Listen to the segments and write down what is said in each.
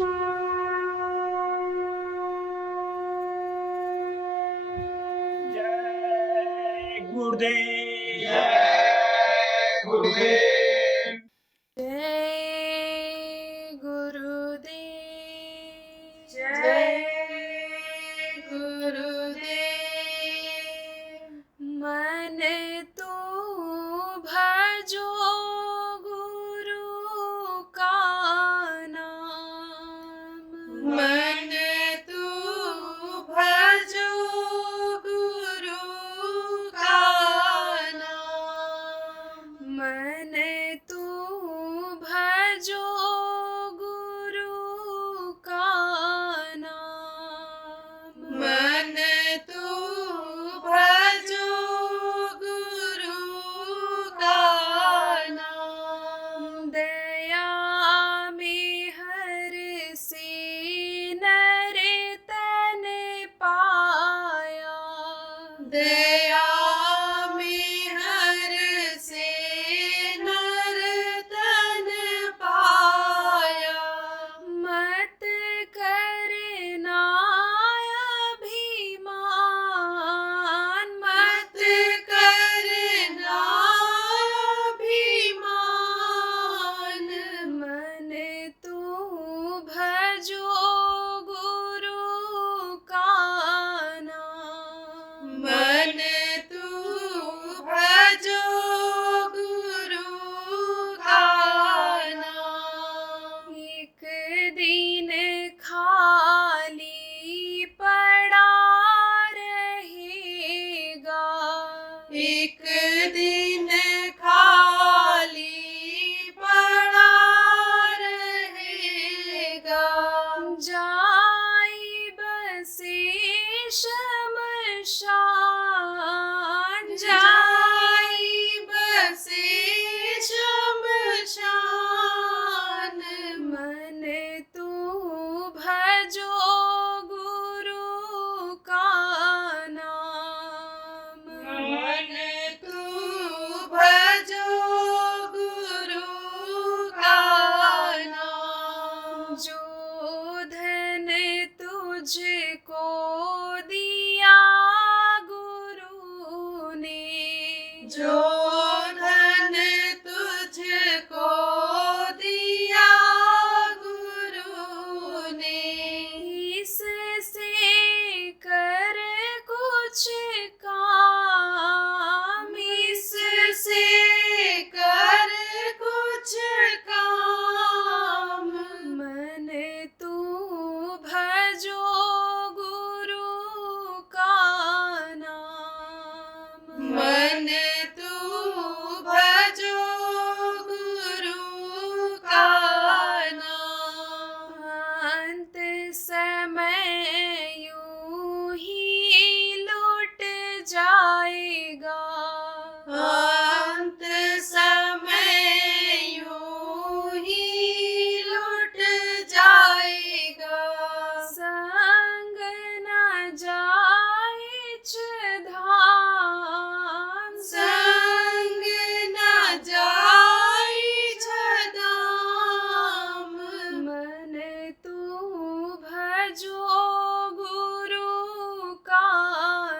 जय गुरुदेव। जय गुरुदेव। जय गुरुदेव। जय गुरुदेव। मन तू भजो गुरु का नाम। मन तू भजो गुरु का नाम। मन तू भजो गुरु का नाम। मन तू भजो गुरु का नाम। दया में हर से नर तन पाया। दया में हर से नर तन पाया। मत करना अभिमान। मत करना अभिमान। मन तू भजो गुरु का नाम। मन तू भजो गुरु का नाम। एक दिन खाली पड़ा रहेगा। एक दिन खाली पड़ा रहेगा। जाई बसे शमशान। जाई बसे शमशान। मन तू भजो गुरु का नाम। मन तू भजो गुरु का नाम। जो धन तुझको दिया गुरु ने। जो धन तुझको दिया गुरु ने। इससे कर कुछ काम। इससे कर कुछ काम। मन तू भजो गुरु का नाम। मन तू भजो गुरु का नाम। अंत समय यूं ही लुट जाएगा। अंत समय यूं ही लुट जाएगा। संग न जाइछ धाम। संग न जाइछ धाम। मन तू भजो गुरु का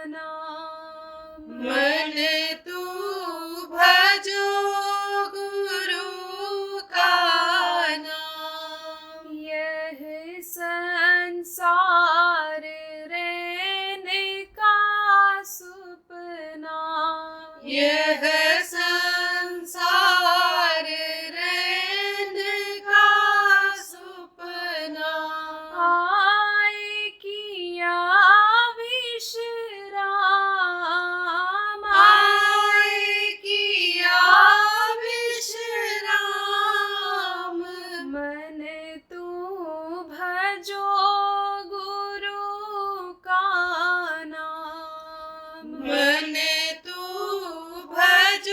नाम। मन तू भजो गुरु का नाम। यह संसार रहने का सुपना। यह संसार रहने का सुपना। आए किया विश्राम। आए किया विश्राम। मन तू भजो गुरु का नाम। मन तू भजो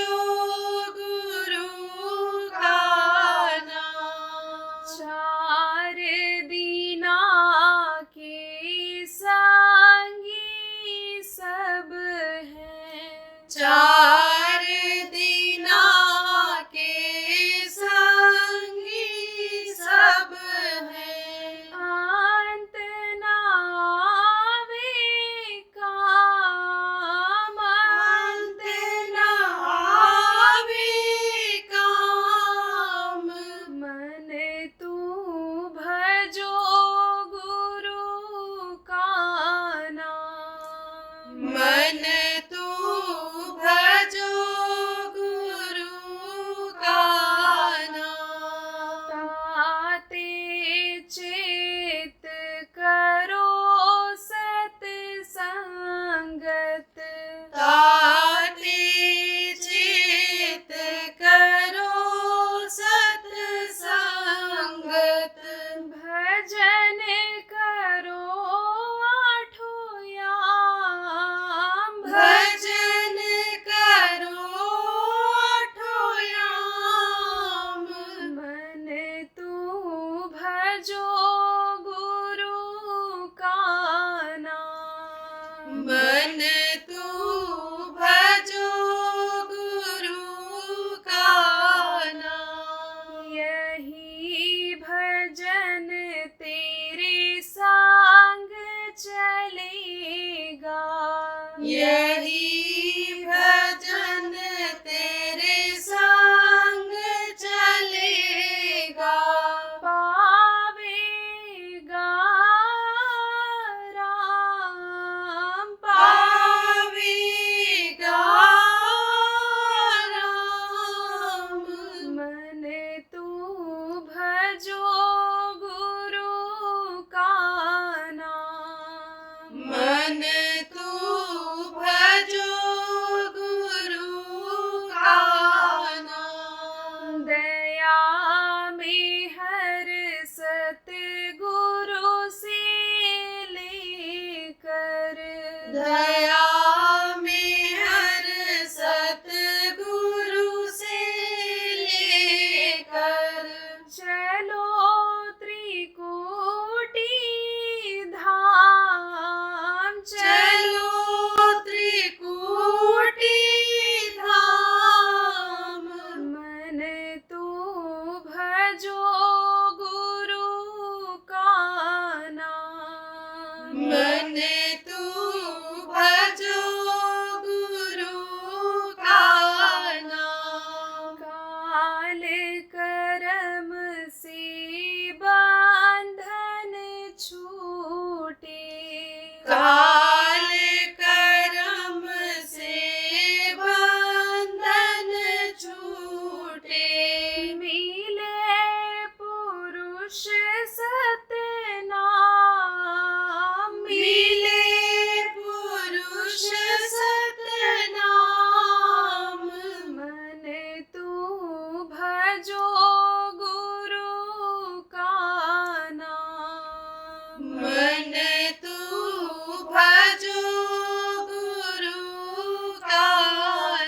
दया में हर सतगुरु से लेकर चलो त्रिकुटी धाम, चलो त्रिकुटी धाम। मन तू भजो गुरु का नाम, मन तू भजो गुरु का नाम। काल करम से बंधन छूटे, काल कर्म से बंधन छूटे। मिले पुरुष सतनाम, मिले पुरुष सतनाम। मन तू भजो गुरु का नाम, मन तू भजो गुरु का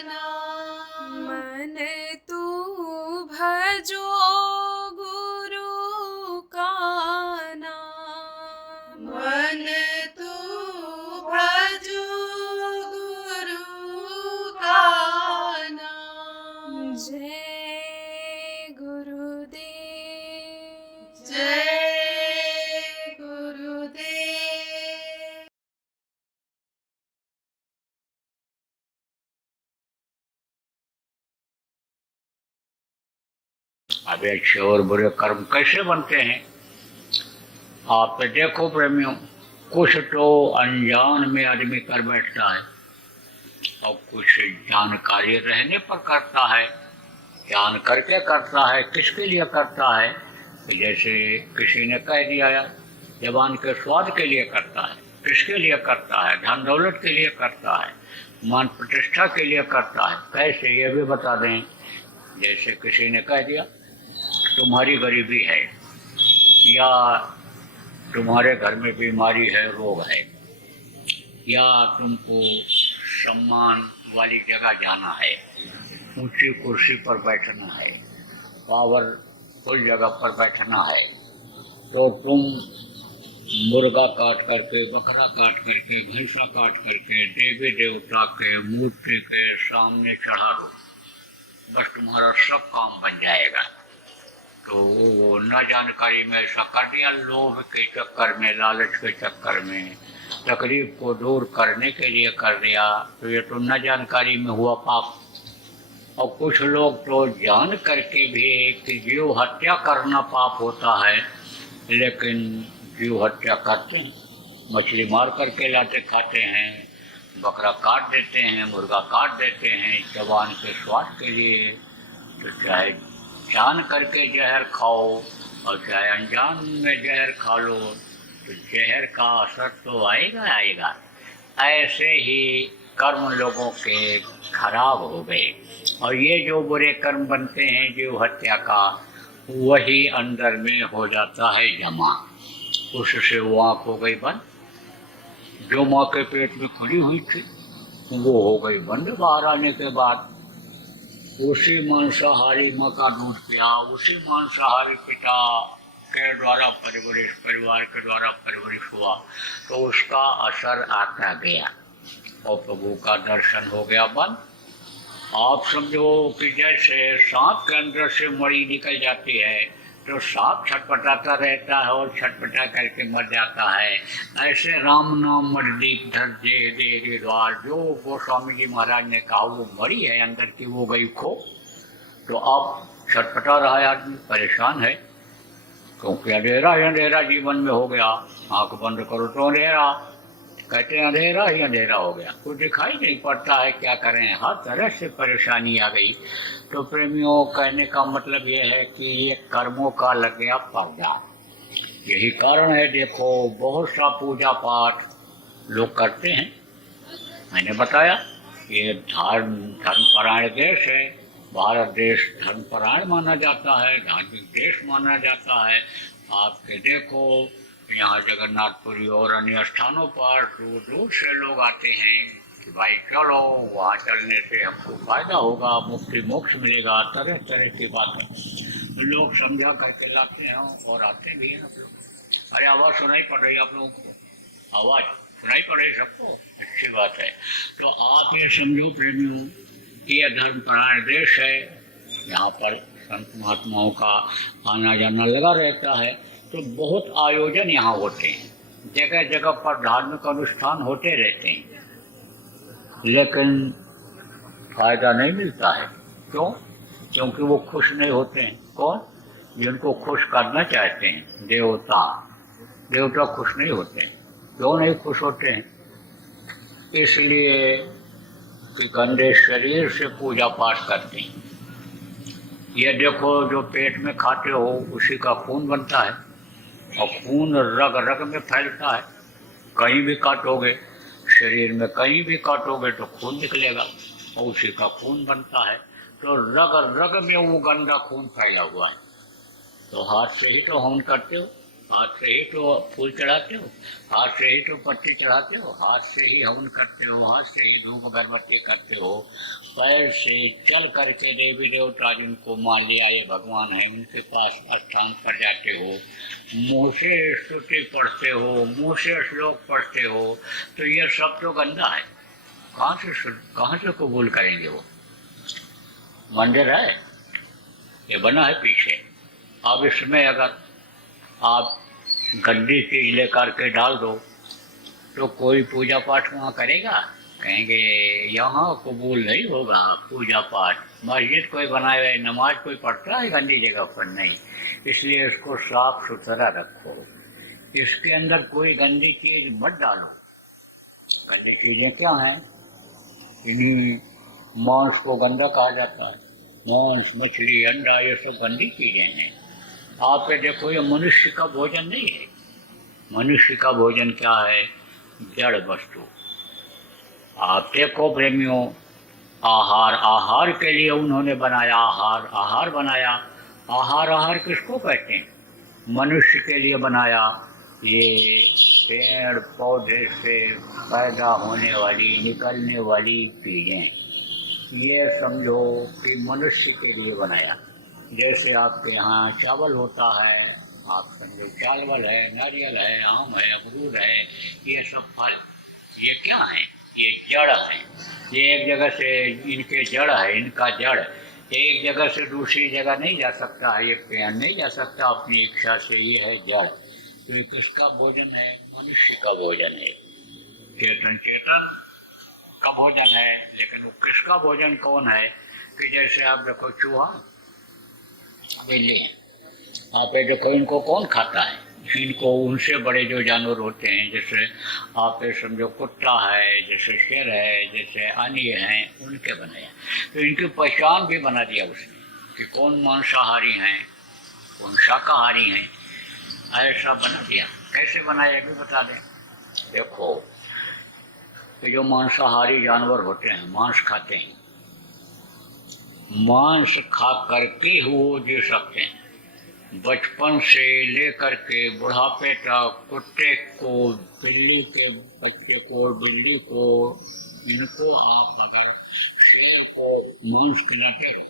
नाम। मन तू भजो गुरु का नाम, मन तू भजो गुरु का नाम। जय गुरुदेव, जय गुरुदेव। अब अच्छे और बुरे कर्म कैसे बनते हैं? आप तो देखो प्रेमियों, कुछ तो अनजान में आदमी कर बैठता है और कुछ जानकारी रहने पर करता है। जान करके करता है, किसके लिए करता है? तो जैसे किसी ने कह दिया जबान के स्वाद के लिए करता है, किसके लिए करता है? धन दौलत के लिए करता है, मान प्रतिष्ठा के लिए करता है। कैसे, ये भी बता दें। जैसे किसी ने कह दिया तुम्हारी गरीबी है, या तुम्हारे घर में बीमारी है, रोग है, या तुमको सम्मान वाली जगह जाना है, ऊंची कुर्सी पर बैठना है, पावरफुल जगह पर बैठना है, तो तुम मुर्गा काट करके, बकरा काट करके, भैंसा काट करके देवी देवता के मूर्ति के सामने चढ़ा दो, बस तुम्हारा सब काम बन जाएगा। तो वो न जानकारी में ऐसा कर दिया, लोभ के चक्कर में, लालच के चक्कर में, तकलीफ को दूर करने के लिए कर दिया। तो ये तो न जानकारी में हुआ पाप। और कुछ लोग तो जान करके भी कि जीव हत्या करना पाप होता है, लेकिन जीव हत्या करते हैं, मछली मार करके लाते खाते हैं, बकरा काट देते हैं, मुर्गा काट देते हैं जवान के स्वाद के लिए। तो चाहे जान करके जहर खाओ और चाहे अनजान में जहर खा लो, तो जहर का असर तो आएगा आएगा। ऐसे ही कर्म लोगों के खराब हो गए, और ये जो बुरे कर्म बनते हैं जीव हत्या का, वही अंदर में हो जाता है जमा। उससे वो आँख हो गई बंद, जो माँ के पेट में खड़ी हुई थी वो हो गई बंद। बाहर आने के बाद उसी मांसाहारी माँ का दूध पिया, उसी मांसाहारी पिता के द्वारा परवरिश, परिवार के द्वारा परवरिश हुआ, तो उसका असर आता गया और प्रभु का दर्शन हो गया बंद। आप समझो कि जैसे सांप के अंदर से मणि निकल जाती है, तो सांप छटपटाता रहता है और छटपटा करके मर जाता है। ऐसे राम नाम मणिदीप धर जे दे द्वार, जो गोस्वामी जी महाराज ने कहा वो मरी है अंदर की, वो गई खो। तो अब छटपटा रहा है आदमी, परेशान है, क्योंकि अंधेरा ही अंधेरा जीवन में हो गया। आँख बंद करो तो अंधेरा, कहते हैं अंधेरा ही अंधेरा हो गया, कुछ दिखाई नहीं पड़ता है, क्या करें, हर तरह से परेशानी आ गई। तो प्रेमियों, कहने का मतलब ये है कि ये कर्मों का लग गया पर्दा। यही कारण है, देखो बहुत सा पूजा पाठ लोग करते हैं। मैंने बताया ये धर्मपरायण देश है, भारत देश धर्मपरायण माना जाता है, धार्मिक देश माना जाता है। आपके देखो यहाँ जगन्नाथपुरी और अन्य स्थानों पर दूर दूर से लोग आते हैं कि भाई चलो, वहाँ चलने से हमको फायदा होगा, मुक्ति मोक्ष मिलेगा, तरह तरह की बातें लोग समझा करके लाते हैं और आते भी हैं। आप लोग, अरे आवाज़ सुनाई पड़ रही है आप लोगों को? आवाज़ सुनाई पड़ रही सबको? अच्छी बात है। तो आप ये समझो प्रेमियों, ये धर्मपरायण देश है, यहाँ पर संत महात्माओं का आना जाना लगा रहता है। तो बहुत आयोजन यहाँ होते हैं, जगह जगह पर धार्मिक अनुष्ठान होते रहते हैं, लेकिन फायदा नहीं मिलता है। क्यों? क्योंकि वो खुश नहीं होते हैं। कौन? जिनको खुश करना चाहते हैं, देवता खुश नहीं होते हैं। क्यों नहीं खुश होते हैं? इसलिए कि गंदे शरीर से पूजा पाठ करते हैं। ये देखो, जो पेट में खाते हो उसी का खून बनता है, और खून रग रग में फैलता है। कहीं भी काटोगे, शरीर में कहीं भी काटोगे तो खून निकलेगा, और उसी का खून बनता है। तो रग रग में वो गंदा खून फैला हुआ है। तो हाथ से ही तो हवन करते हो, हाथ से ही तो फूल चढ़ाते हो, हाथ से ही तो पत्ती चढ़ाते हो, हाथ से ही हवन करते हो, हाथ से ही धूप अगरबत्ती करते हो। पैर से चल करके देवी देवता जिनको मान लिया ये भगवान है, उनके पास स्थान पर जाते हो। मुँह से स्तुति पढ़ते हो, मुँह से श्लोक पढ़ते हो, तो ये सब तो गंदा है। कहाँ से कबूल करेंगे वो? मंदिर है, ये बना है पीछे। अब इसमें अगर आप गंदी चीज लेकर के डाल दो तो कोई पूजा पाठ वहाँ करेगा? कहेंगे यहाँ कबूल नहीं होगा पूजा पाठ। मस्जिद कोई बनाए हुए, नमाज कोई पढ़ता है गंदी जगह पर? नहीं। इसलिए इसको साफ सुथरा रखो, इसके अंदर कोई गंदी चीज मत डालो। गंदी चीजें क्या हैं? इन्हीं मांस को गंदा कहा जाता है। मांस, मछली, अंडा, ये सब गंदी चीजें हैं। आप ये देखो, ये मनुष्य का भोजन नहीं है। मनुष्य का भोजन क्या है? जड़ वस्तु। आप देखो प्रेमियों, आहार के लिए उन्होंने बनाया, आहार बनाया। आहार किसको कहते हैं? मनुष्य के लिए बनाया। ये पेड़ पौधे से पैदा होने वाली, निकलने वाली चीजें, ये समझो कि मनुष्य के लिए बनाया। जैसे आपके यहाँ चावल होता है, आप समझो चावल है, नारियल है, आम है, अमरूद है, ये सब फल, ये क्या है? ये जड़ है। ये एक जगह से इनके जड़ है, इनका जड़ एक जगह से दूसरी जगह नहीं जा सकता है, ये पेड़ नहीं जा सकता अपनी इच्छा से, ये है जड़। तो ये किसका भोजन है? मनुष्य का भोजन है। चेतन का भोजन है, लेकिन वो किसका भोजन कौन है? कि जैसे आप देखो चूहा, बिल्ली, आप ये देखो, इनको कौन खाता है? इनको उनसे बड़े जो जानवर होते हैं, जैसे आप ये समझो कुत्ता है, जैसे शेर है, जैसे अन्य हैं, उनके बनाया। तो इनकी पहचान भी बना दिया उसने कि कौन मांसाहारी हैं, कौन शाकाहारी हैं, ऐसा बना दिया। कैसे बनाया ये भी बता दें। देखो, ये जो मांसाहारी जानवर होते हैं, मांस खाते हैं, मांस खा करके वो जी सकते हैं। बचपन से लेकर के बुढ़ापे तक कुत्ते को, बिल्ली के बच्चे को, बिल्ली को, इनको आप अगर शेर को मांस खिलाते हो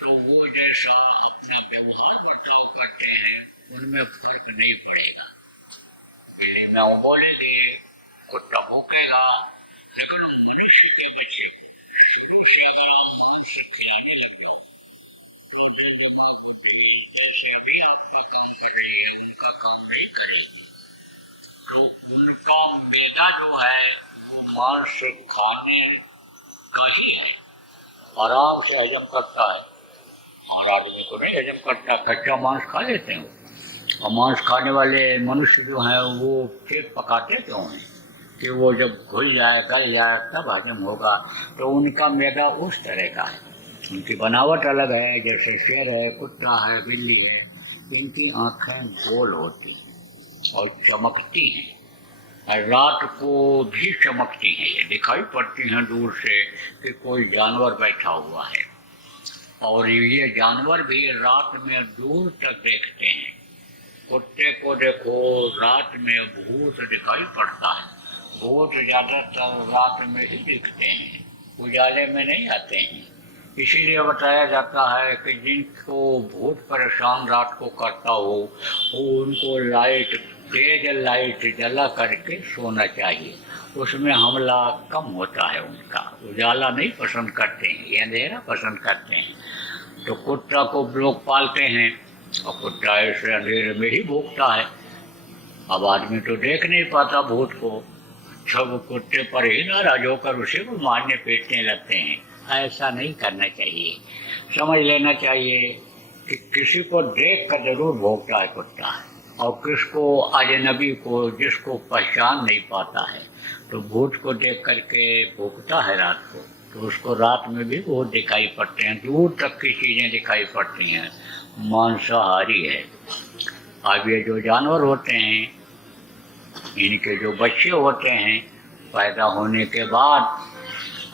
तो वो जैसा अपना व्यवहार बर्ताव करते हैं, उनमें फर्क नहीं पड़ेगा। बिल्ली में वो बोलेगी, कुत्ता भूकेगा, लेकिन मनुष्य के बच्चे शुरू से अगर आप मांस खिलाने लग जाओ तो फिर दिमाग को जैसे अभी आपका काम कर रही है, उनका काम नहीं करेगी। तो उनका मैदा जो है वो मांस खाने का ही है, आराम से हजम करता है। और आदमी को नहीं हजम करता, कच्चा मांस खा लेते हैं। और मांस खाने वाले मनुष्य जो हैं वो फिर पकाते क्यों हैं? कि वो जब घुल जाए, गल जाए, तब हजम होगा। तो उनका मैदा उस तरह का है, उनकी बनावट अलग है। जैसे शेर है, कुत्ता है, बिल्ली है, इनकी आँखें गोल होती हैं और चमकती हैं, रात को भी चमकती हैं। ये दिखाई पड़ती हैं दूर से कि कोई जानवर बैठा हुआ है, और ये जानवर भी रात में दूर तक देखते हैं। कुत्ते को देखो रात में भूत दिखाई पड़ता है, भूत ज्यादातर रात में ही दिखते हैं, उजाले में नहीं आते हैं। इसीलिए बताया जाता है कि जिनको भूत परेशान रात को करता हो वो उनको लाइट, तेज लाइट जला करके सोना चाहिए, उसमें हमला कम होता है उनका। उजाला नहीं पसंद करते हैं, ये अंधेरा पसंद करते हैं। तो कुत्ता को लोग पालते हैं और कुत्ता ऐसे अंधेरे में ही भूखता है। अब आदमी तो देख नहीं पाता भूत को, सब कुत्ते पर ही नाराज होकर उसे को मारने पीटने लगते हैं। ऐसा नहीं करना चाहिए, समझ लेना चाहिए कि किसी को देख कर जरूर भौंकता है कुत्ता, और किसको अजनबी को, जिसको पहचान नहीं पाता है, तो भूत को देख करके भौंकता है रात को, तो उसको रात में भी बहुत दिखाई पड़ते हैं, दूर तक की चीज़ें दिखाई पड़ती हैं, मांसाहारी है। अब ये जो जानवर होते हैं, इनके जो बच्चे होते हैं, पैदा होने के बाद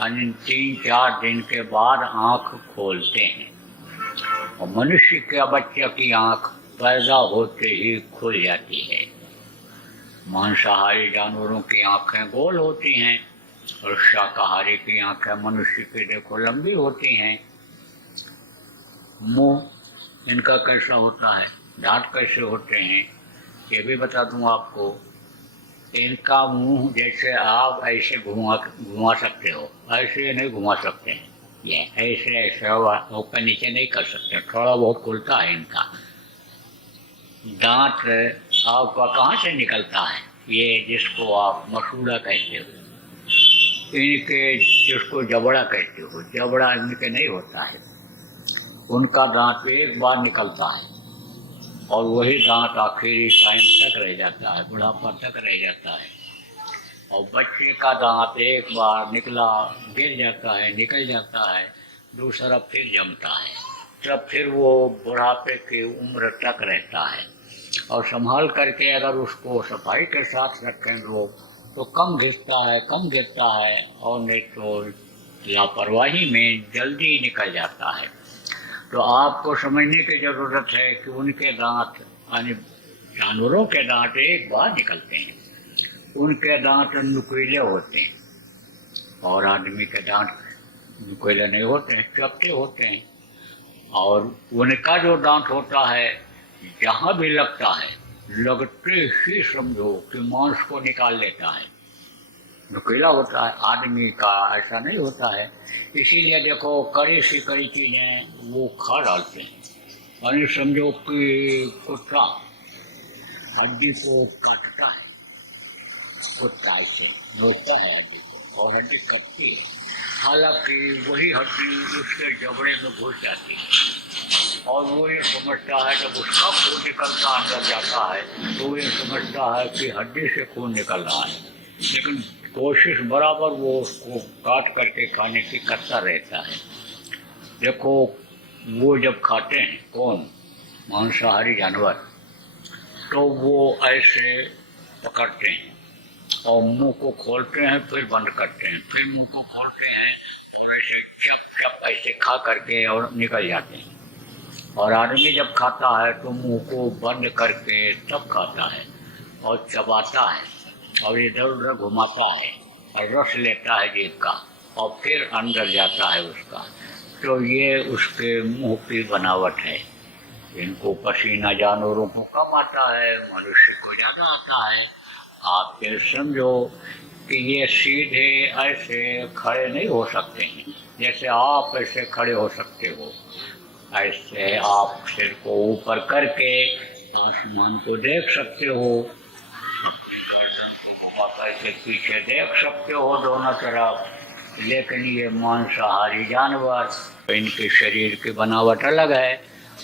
3-4 दिन के बाद आँख खोलते हैं, और मनुष्य के बच्चे की आँख पैदा होते ही खुल जाती है। मांसाहारी जानवरों की आँखें गोल होती हैं और शाकाहारी की आँखें मनुष्य की देखो लंबी होती हैं। मुंह इनका कैसा होता है, दांत कैसे होते हैं, ये भी बता दूं आपको। इनका मुंह जैसे आप ऐसे घुमा सकते हो, ऐसे नहीं घुमा सकते हैं, ये ऐसे ऐसे ऊपर नीचे नहीं कर सकते, थोड़ा बहुत खुलता है इनका। दांत आपका कहाँ से निकलता है, ये जिसको आप मसूड़ा कहते हो, इनके जिसको जबड़ा कहते हो, जबड़ा इनके नहीं होता है, उनका दांत एक बार निकलता है और वही दांत आखिरी टाइम तक रह जाता है, बुढ़ापा तक रह जाता है। और बच्चे का दांत एक बार निकला, गिर जाता है, निकल जाता है, दूसरा फिर जमता है, तब फिर वो बुढ़ापे की उम्र तक रहता है। और संभाल करके अगर उसको सफाई के साथ रखें लोग तो कम घिसता है, कम गिरता है, और नहीं तो लापरवाही में जल्दी निकल जाता है। तो आपको समझने की ज़रूरत है कि उनके दांत, यानी जानवरों के दांत एक बार निकलते हैं, उनके दांत नुकीले होते हैं, और आदमी के दांत नुकीले नहीं होते हैं, चपटे होते हैं। और उनका जो दांत होता है, जहाँ भी लगता है, लगते ही समझो कि मांस को निकाल लेता है, नुकीला होता है। आदमी का ऐसा नहीं होता है। इसीलिए देखो कड़ी सी कड़ी चीज़ें वो खा डालते हैं, यानी समझो कि कुत्ता हड्डी को कटता है, कुत्ता ऐसे नोचता है हड्डी को और हड्डी कटती है, हालांकि वही हड्डी उसके जबड़े में घुस जाती है, और वो ये समझता है जब उसका खून निकलता अंदर जाता है तो वो ये समझता है कि हड्डी से खून निकल रहा है, लेकिन कोशिश बराबर वो उसको काट करके खाने की करता रहता है। देखो वो जब खाते हैं, कौन, मांसाहारी जानवर, तो वो ऐसे पकड़ते हैं और मुंह को खोलते हैं, फिर बंद करते हैं, फिर मुंह को खोलते हैं और ऐसे चप चप ऐसे खा करके और निकल जाते हैं। और आदमी जब खाता है तो मुंह को बंद करके तब खाता है और चबाता है और इधर उधर घुमाता है और रस लेता है जीभ का और फिर अंदर जाता है उसका। तो ये उसके मुंह की बनावट है। इनको पसीना जानवरों को कम आता है, मनुष्य को ज़्यादा आता है। आप ये समझो कि ये सीधे ऐसे खड़े नहीं हो सकते हैं, जैसे आप ऐसे खड़े हो सकते हो, ऐसे आप सिर को ऊपर करके आसमान को देख सकते हो, गर्दन को घुमा करके पीछे देख सकते हो दोनों तरफ। लेकिन ये मांसाहारी जानवर, इनके शरीर की बनावट अलग है,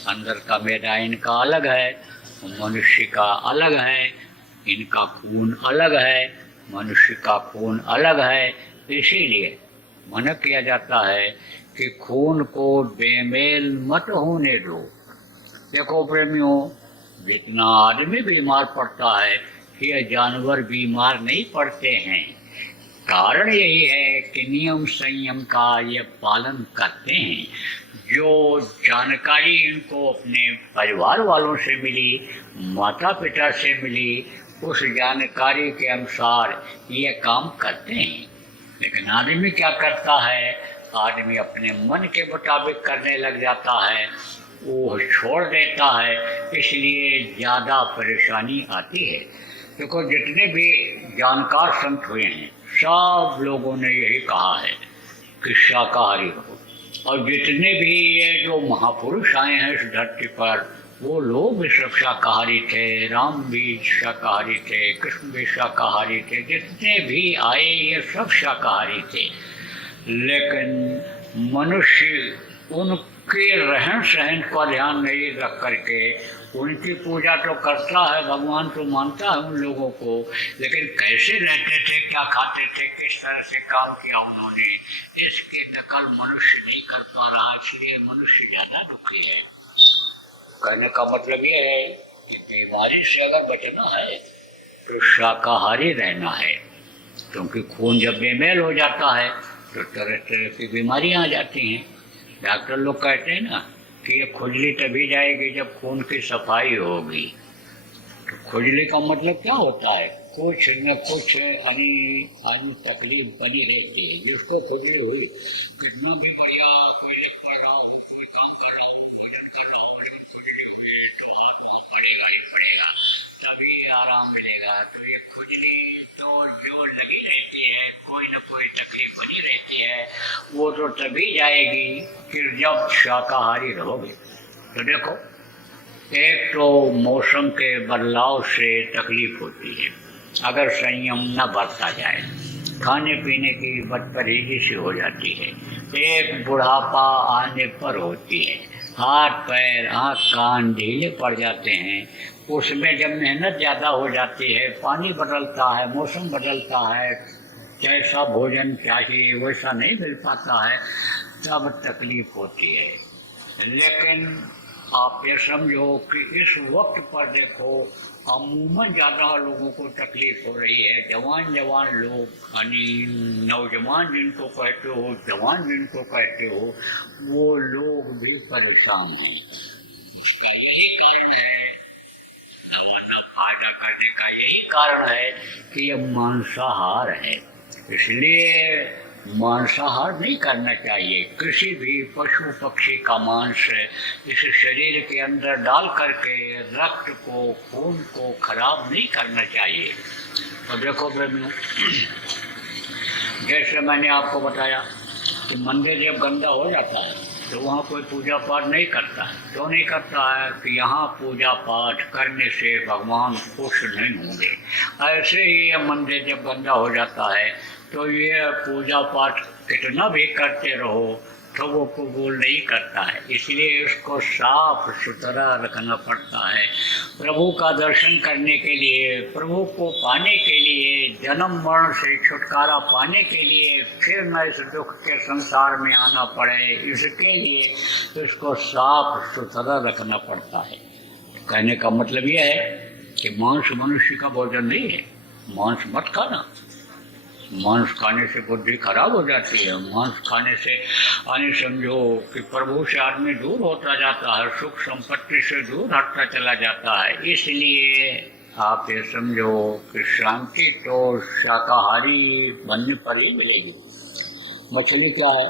अंदर का मैदा इनका अलग है, मनुष्य का अलग है, इनका खून अलग है, मनुष्य का खून अलग है। इसीलिए मना किया जाता है कि खून को बेमेल मत होने दो। देखो प्रेमियों, जितना आदमी बीमार पड़ता है ये जानवर बीमार नहीं पड़ते हैं। कारण यही है कि नियम संयम का ये पालन करते हैं। जो जानकारी इनको अपने परिवार वालों से मिली, माता पिता से मिली, उस जानकारी के अनुसार ये काम करते हैं। लेकिन आदमी क्या करता है, आदमी अपने मन के मुताबिक करने लग जाता है, वो छोड़ देता है, इसलिए ज़्यादा परेशानी आती है। देखो जितने भी जानकार संत हुए हैं सब लोगों ने यही कहा है कि शाकाहारी रहो, और जितने भी ये जो महापुरुष आए हैं इस धरती पर वो लोग भी सब शाकाहारी थे। राम भी शाकाहारी थे, कृष्ण भी शाकाहारी थे, जितने भी आए ये सब शाकाहारी थे। लेकिन मनुष्य उनके रहन सहन का ध्यान नहीं रख करके उनकी पूजा तो करता है, भगवान तो मानता है उन लोगों को, लेकिन कैसे रहते थे, क्या खाते थे, किस तरह से काम किया उन्होंने, इसकी नकल मनुष्य नहीं कर पा रहा, इसलिए मनुष्य ज़्यादा दुखी है। कहने का मतलब ये है कि बीमारी से अगर बचना है तो शाकाहारी रहना है, क्योंकि खून जब बेमेल हो जाता है तो तरह तरह की बीमारियां आ जाती हैं। डॉक्टर लोग कहते हैं ना कि ये खुजली तभी जाएगी जब खून की सफाई होगी। तो खुजली का मतलब क्या होता है, कुछ न कुछ अन्य तकलीफ बनी रहती है। जिसको खुजली हुई, कितना भी बढ़िया कोई लिख पढ़ रहा हो, कोई काम कर रहा हो, भोजन कर रहा हो, लेकिन खुजली हुई तो पड़ेगा ही पड़ेगा, तभी आराम मिलेगा। तो ये खुजली तो जो लगी रहती है, कोई न कोई तकलीफ बनी रहती है, वो तो तभी जाएगी कि जब शाकाहारी रहोगे। तो देखो एक तो मौसम के बदलाव से तकलीफ होती है, अगर संयम न बरता जाए, खाने पीने की बदपरहेजी से हो जाती है। एक बुढ़ापा आने पर होती है, हाथ पैर आँख कान ढीले पड़ जाते हैं, उसमें जब मेहनत ज़्यादा हो जाती है, पानी बदलता है, मौसम बदलता है, जैसा भोजन चाहिए वैसा नहीं मिल पाता है, तब तकलीफ होती है। लेकिन आप ये समझो कि इस वक्त पर देखो अमूमन ज़्यादा लोगों को तकलीफ हो रही है। जवान लोग, यानी नौजवान जिनको कहते हो, जवान जिनको कहते हो, वो लोग भी परेशान हैं। उसका यही कारण है, वरना फायदा करने का यही कारण है कि ये मांसाहार है। इसलिए मांसाहार नहीं करना चाहिए। किसी भी पशु पक्षी का मांस इस शरीर के अंदर डाल करके रक्त को, खून को खराब नहीं करना चाहिए। तो देखो प्रेमियों, जैसे मैंने आपको बताया कि मंदिर जब गंदा हो जाता है तो वहाँ कोई पूजा पाठ नहीं करता है। क्यों नहीं करता है कि यहाँ पूजा पाठ करने से भगवान खुश नहीं होंगे। ऐसे ही ये मंदिर जब गंदा हो जाता है तो ये पूजा पाठ कितना भी करते रहो तो वो कबूल नहीं करता है। इसलिए उसको साफ सुथरा रखना पड़ता है। प्रभु का दर्शन करने के लिए, प्रभु को पाने के लिए, जन्म मरण से छुटकारा पाने के लिए, फिर न इस दुख के संसार में आना पड़े, इसके लिए इसको साफ सुथरा रखना पड़ता है। कहने का मतलब यह है कि मांस मनुष्य का भोजन नहीं है। मांस मत खाना। मांस खाने से बुद्धि खराब हो जाती है। मांस खाने से यानी समझो कि प्रभु से आदमी दूर होता जाता है, सुख संपत्ति से दूर हटता चला जाता है। इसलिए आप ये समझो कि शांति तो शाकाहारी बनने पर ही मिलेगी। मछली क्या है,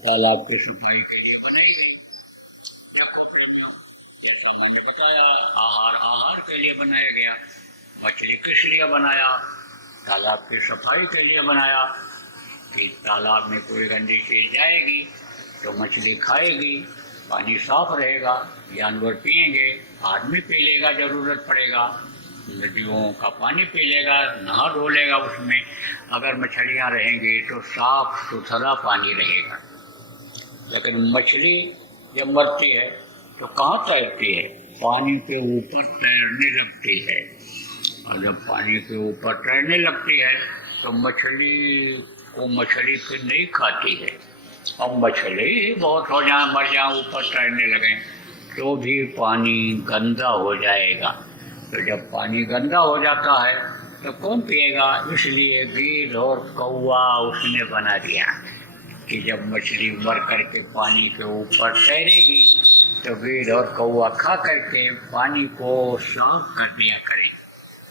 तालाब की सफाई के लिए बनाई गई। मैंने बताया आहार के लिए बनाया गया। मछली किस लिए बनाया? तालाब की सफाई के लिए बनाया कि तालाब में कोई गंदी चीज जाएगी तो मछली खाएगी, पानी साफ रहेगा, जानवर पिएंगे, आदमी पी लेगा, जरूरत पड़ेगा, नदियों का पानी पी लेगा, नहा धो लेगा उसमें। अगर मछलियाँ रहेंगी तो साफ सुथरा पानी रहेगा। लेकिन मछली जब मरती है तो कहाँ तैरती है? पानी के ऊपर तैरने लगती है। और जब पानी के ऊपर तैरने लगती है तो मछली फिर नहीं खाती है। अब मछली ही बहुत हो जाए, मर जाए, ऊपर तैरने लगें तो भी पानी गंदा हो जाएगा। तो जब पानी गंदा हो जाता है तो कौन पिएगा? इसलिए गीध और कौवा उसने बना दिया कि जब मछली मर करके पानी के ऊपर तैरेगी तो गिद्ध और कौवा खा करके पानी को साफ कर दिया करें।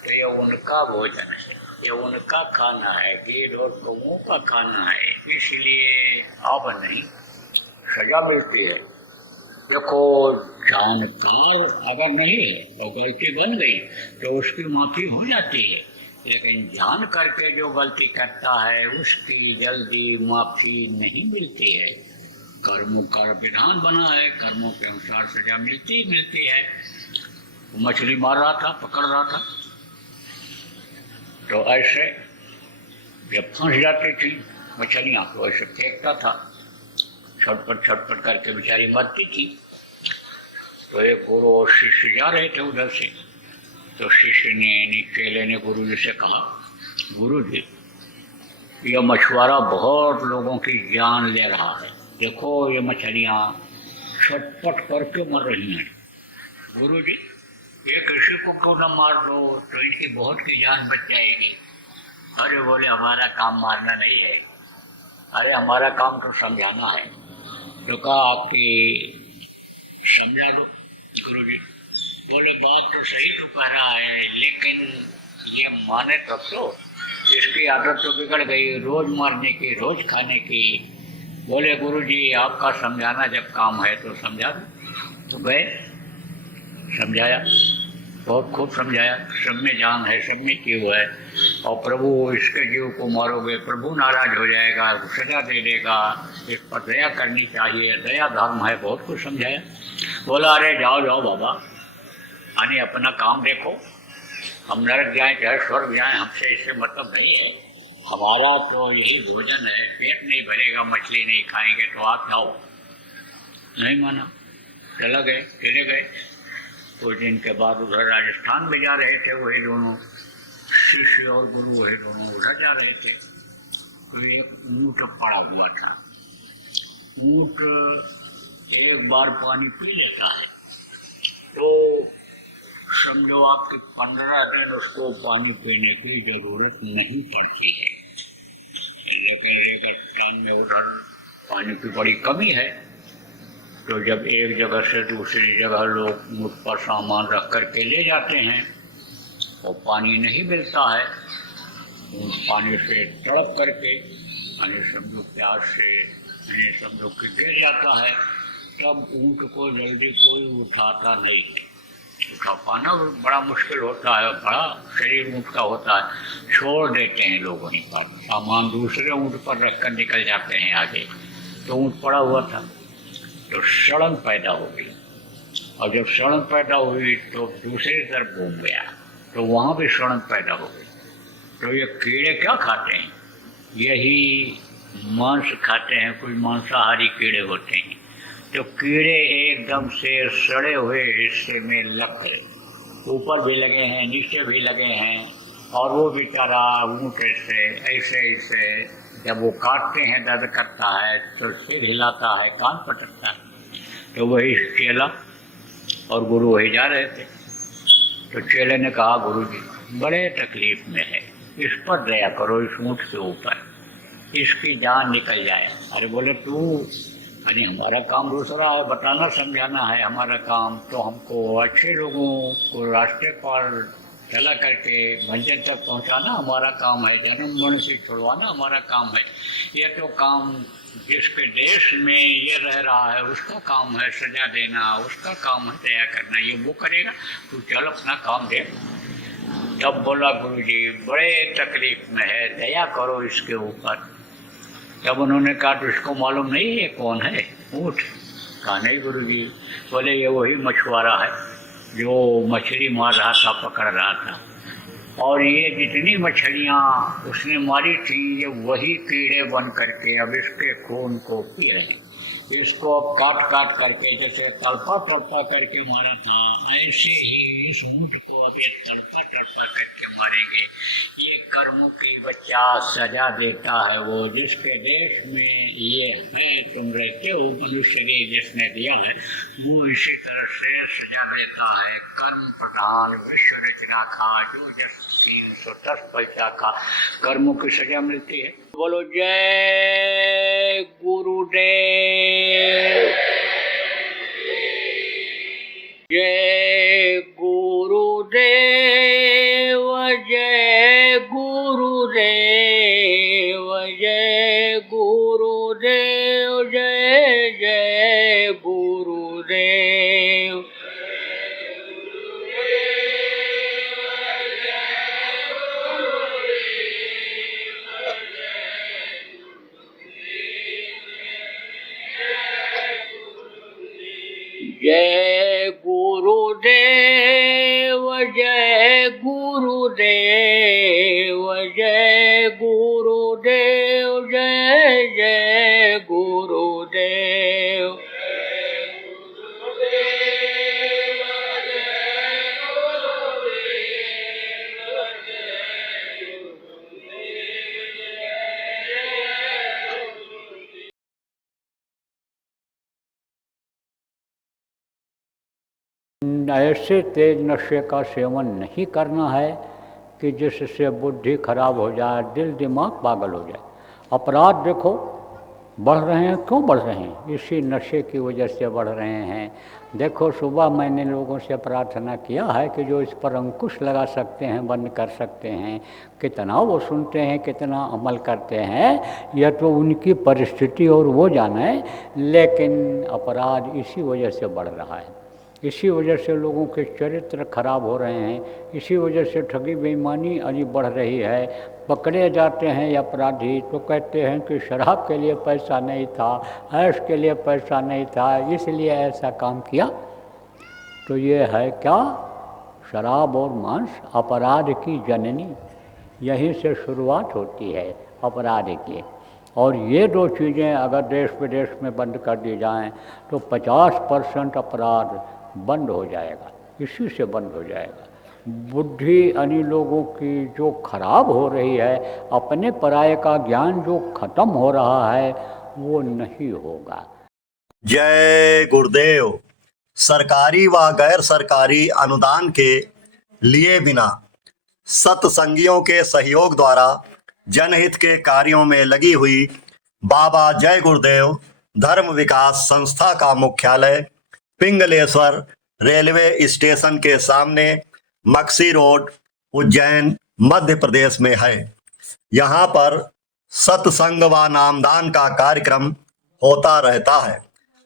तो ये उनका भोजन है, ये उनका खाना है, गिद्ध और कौवों का खाना है, इसलिए अब नहीं सजा मिलती है। देखो जानकार अगर नहीं है तो गलती बन गई तो उसकी माफी हो जाती है, लेकिन जान करके जो गलती करता है उसकी जल्दी माफी नहीं मिलती है। कर्मों का विधान बना है, कर्मों के अनुसार सजा मिलती है। मछली मार रहा था, पकड़ रहा था, तो ऐसे जब फंस जाती थी मछलियाँ तो ऐसे फेंकता था, छटपट करके बेचारी मरती थी। तो एक गुरु और शिष्य जा रहे थे उधर से, तो शिष्य ने चेले ने गुरु जी से कहा, गुरु जी यह मछुआरा बहुत लोगों की जान ले रहा है, देखो ये मछलियाँ छटपट करके मर रही हैं। गुरु जी ये किसी को क्यों न मार दो तो इनकी बहुत की जान बच जाएगी। अरे बोले हमारा काम मारना नहीं है, अरे हमारा काम तो समझाना है। तो कहा कि समझा दो। गुरु जी बोले बात तो सही तो कह रहा है, लेकिन ये माने तो इसकी आदत तो बिगड़ गई, रोज मारने की, रोज खाने की। बोले गुरु जी आपका समझाना जब काम है तो समझा दो। तो गए, समझाया, बहुत खूब समझाया, सब में जान है, सब में जीव है, और प्रभु इसके जीव को मारोगे प्रभु नाराज हो जाएगा, सजा दे देगा, इस पर दया करनी चाहिए, दया धर्म है, बहुत कुछ समझाया। बोला अरे जाओ जाओ बाबा, यानी अपना काम देखो, हम नरक जाए चाहे स्वर्ग जाए हमसे इससे मतलब नहीं है, हमारा तो यही भोजन है, पेट नहीं भरेगा मछली नहीं खाएंगे तो आप जाओ। नहीं माना, चले गए। कुछ दिन के बाद उधर राजस्थान में जा रहे थे वही दोनों शिष्य और गुरु, वही दोनों उधर जा रहे थे। तो एक ऊँट पड़ा हुआ था। ऊँट एक बार पानी पी लेता है तो समझो आपकी 15 दिन उसको पानी पीने की जरूरत नहीं पड़ती है, लेकिन रेगिस्तान में उधर पानी की बड़ी कमी है। तो जब एक जगह से दूसरी जगह लोग ऊँट पर सामान रख करके ले जाते हैं और पानी नहीं मिलता है, ऊँट पानी से तड़प करके यानी समझो प्यास से यानी समझो कि गिर जाता है, तब ऊँट को जल्दी कोई उठाता नहीं है, उठा पाना बड़ा मुश्किल होता है, बड़ा शरीर ऊँट का होता है, छोड़ देते हैं लोग वहीं पर, सामान दूसरे ऊँट पर रख कर निकल जाते हैं आगे। तो ऊँट पड़ा हुआ था तो सड़न पैदा हो गई, और जब सड़न पैदा हुई तो दूसरी तरफ घूम गया तो वहाँ भी सड़न पैदा हो गई। तो ये कीड़े क्या खाते हैं, यही मांस खाते हैं, कोई मांसाहारी कीड़े होते हैं। तो कीड़े एकदम से सड़े हुए हिस्से में लग गए, ऊपर भी लगे हैं नीचे भी लगे हैं, और वो बेचारा ऊँट से ऐसे जब वो काटते हैं दर्द करता है तो सिर हिलाता है, कान पटकता है। तो वही चेला और गुरु वही जा रहे थे। तो चेले ने कहा गुरु जी बड़े तकलीफ में है, इस पर दया करो, इस ऊँट के ऊपर, इसकी जान निकल जाए। अरे बोले तू यानी हमारा काम दूसरा है, बताना समझाना है हमारा काम, तो हमको अच्छे लोगों को रास्ते पर चला करके मंजिल तक पहुंचाना हमारा काम है, जन्म मरण से छुड़वाना हमारा काम है। ये तो काम जिसके देश में ये रह रहा है उसका काम है, सजा देना उसका काम है, दया करना ये वो करेगा, तू चल अपना काम दे। तब बोला गुरु जी बड़े तकलीफ में है, दया करो इसके ऊपर। तब उन्होंने कहा तो इसको मालूम नहीं है कौन है ऊँट? कहा नहीं गुरु जी। बोले ये वही मछुआरा है जो मछली मार रहा था, पकड़ रहा था, और ये जितनी मछलियाँ उसने मारी थी ये वही कीड़े बन करके अब इसके खून को पी रहे हैं। इसको अब काट काट करके जैसे तड़पा करके मारा था, ऐसे ही इस ऊँट को अभी तड़पा तड़पा करके मारेंगे। ये कर्मों की बच्चा सजा देता है वो, जिसके देश में ये है तुम रहते हो, मनुष्य के जिसने दिया है वो इसी तरह से सजा देता है। कर्म प्रधान विश्व रचना खा, जो जस 310 पैसा का कर्मों की सजा मिलती है। बोलो जय गुरुदेव, जय गुरुदेव, जय गुरुदेव, जय गुरुदेव, जय जय गुरुदेव। जय गुरुदेव, जय गुरुदेव, जय गुरुदेव, जय जय गुरुदेव। ऐसे तेज नशे का सेवन नहीं करना है कि जिससे बुद्धि खराब हो जाए, दिल दिमाग पागल हो जाए। अपराध देखो बढ़ रहे हैं, क्यों बढ़ रहे हैं? इसी नशे की वजह से बढ़ रहे हैं। देखो सुबह मैंने लोगों से प्रार्थना किया है कि जो इस पर अंकुश लगा सकते हैं, बंद कर सकते हैं। कितना वो सुनते हैं, कितना अमल करते हैं, यह तो उनकी परिस्थिति और वो जाने, लेकिन अपराध इसी वजह से बढ़ रहा है। इसी वजह से लोगों के चरित्र खराब हो रहे हैं, इसी वजह से ठगी बेईमानी अभी बढ़ रही है। पकड़े जाते हैं अपराधी तो कहते हैं कि शराब के लिए पैसा नहीं था, ऐश के लिए पैसा नहीं था, इसलिए ऐसा काम किया। तो ये है क्या? शराब और मांस अपराध की जननी। यहीं से शुरुआत होती है अपराध की। और ये दो चीज़ें अगर देश विदेश में बंद कर दी जाएं तो 50% अपराध बंद हो जाएगा, इसी से बंद हो जाएगा। बुद्धि अन्य लोगों की जो खराब हो रही है, अपने पराये का ज्ञान जो खत्म हो रहा है, वो नहीं होगा। जय गुरुदेव। सरकारी व गैर सरकारी अनुदान के लिए बिना सत्संगियों के सहयोग द्वारा जनहित के कार्यों में लगी हुई बाबा जय गुरुदेव धर्म विकास संस्था का मुख्यालय पिंगलेश्वर रेलवे स्टेशन के सामने मक्सी रोड, उज्जैन, मध्य प्रदेश में है। यहाँ पर सत्संग व नामदान का कार्यक्रम होता रहता है।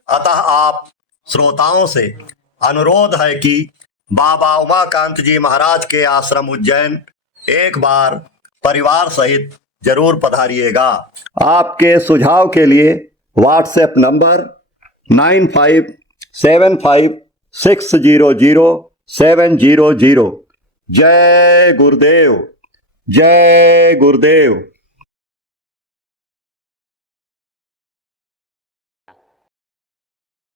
अतः आप श्रोताओं से अनुरोध है कि बाबा उमाकांत जी महाराज के आश्रम उज्जैन एक बार परिवार सहित जरूर पधारिएगा। आपके सुझाव के लिए व्हाट्सएप नंबर 9575600700। जय गुरुदेव, जय गुरुदेव।